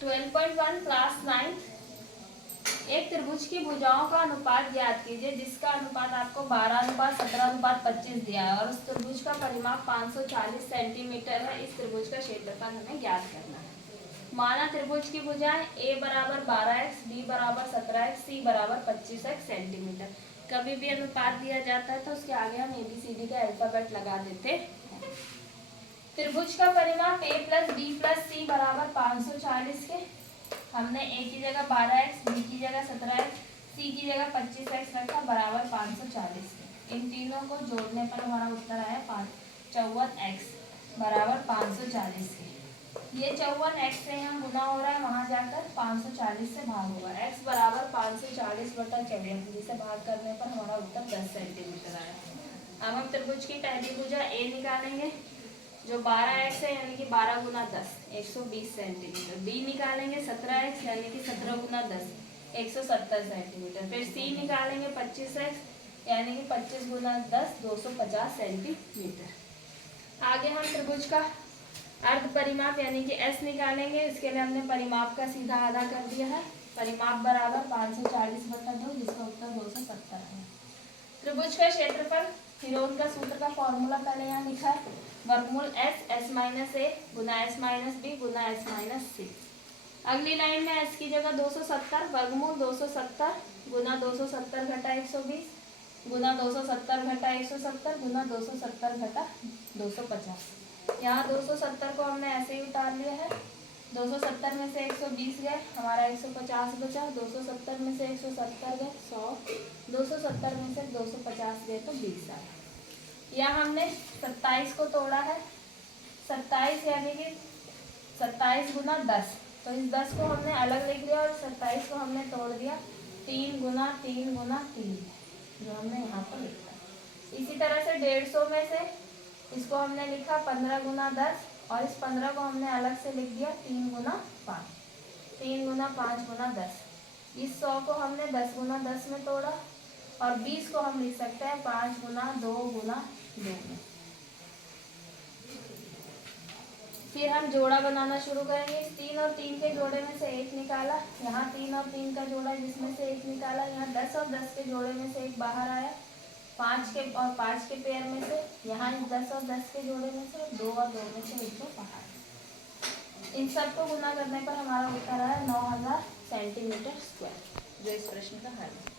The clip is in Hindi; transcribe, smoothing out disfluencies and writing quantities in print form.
12.1 क्लास 9। एक त्रिभुज की भुजाओं का अनुपात ज्ञात कीजिए जिसका अनुपात आपको 12:17:25 दिया है और उस त्रिभुज का परिमाप 540 सेंटीमीटर है। इस त्रिभुज का क्षेत्रफल हमें ज्ञात करना है। माना त्रिभुज की भुजाएं a बराबर 12x, b बराबर 17x, c बराबर 25x सेंटीमीटर। कभी भी अनुपात दिया जाता है तो उसके आगे हम ABCD का अल्फाबेट लगा देते हैं। त्रिभुज का परिमाप a plus b plus c बराबर 540 के हमने a की जगह 12x, b की जगह 17x, c की जगह 25x रखा बराबर 540 के। इन तीनों को जोड़ने पर हमारा उत्तर आया 54x बराबर 540 के। ये 54x से यहाँ गुना हो रहा है, वहां जाकर 540 से भाग होगा। x बराबर 540/54 जिसे भाग करने पर हमारा उत्तर 10 सेंटीमीटर आया। अब हम त्रिभुज की पहली भुजा a निकालेंगे जो 12x है यानी कि 12 गुना 10 120 सेंटीमीटर। b निकालेंगे 17x यानी कि 17 गुना 10 170 सेंटीमीटर। फिर c निकालेंगे 25x यानी कि 25 गुना 10 250 सेंटीमीटर। आगे हम त्रिभुज का अर्ध परिमाप यानी कि s निकालेंगे। इसके लिए हमने परिमाप का सीधा आधा कर दिया है। परिमाप बराबर 540/2 जिसका उत्तर 270 है। त्रिभुज का क्षेत्रफल हिरोन का सूत्र का फॉर्मूला पहले यहाँ लिखा है, वर्गमूल s minus a Guna s minus b Guna s minus c। अगली लाइन में s की जगह 270 वर्गमूल 270 गुना 270 घटा 120 गुना 270 घटा 170 गुना 270 घटा 250। यहाँ 270 को हमने ऐसे ही उतार लिया है। 270 में से 120 गए, हमारा 150 बचा। 270 में से 170 गए 100, 270 में से 250 गए तो 20 आया। यहाँ हमने 27 को तोड़ा है। 27 यानी कि 27 गुना 10, तो इस 10 को हमने अलग लिख दिया और 27 को हमने तोड़ दिया 3 गुना 3 गुना 3 जो हमने यहाँ पर लिखा। इसी तरह से 150 में से इसको हमने लिखा 15 गुना 10 और इस 15 को हमने अलग से लिख दिया 3 गुना 5, 3 गुना 5 गुना 10। इस 100 को हमने 10 गुना 10 में तोड़ा और 20 को हम लिख सकते हैं 5 गुना 2 गुना 2 में। फिर हम जोड़ा बनाना शुरू करेंगे। इस 3 और 3 के जोड़े में से 1 निकाला, यहाँ 3 और 3 का जोड़ा जिसमें से 1 निकाला, यहाँ 10 और 10 के जोड़े में से 1 बाहर आया। 5 के और 5 के पेयर में से यहाँ इस 10 और 10 के जोड़े में से 2 और 2 में से 1 को बाहर। इन सबको गुना करने पर हमारा उत्तर आया 9000 सेंटीमीटर स्क्वायर जो इस प्रश्न का हल है।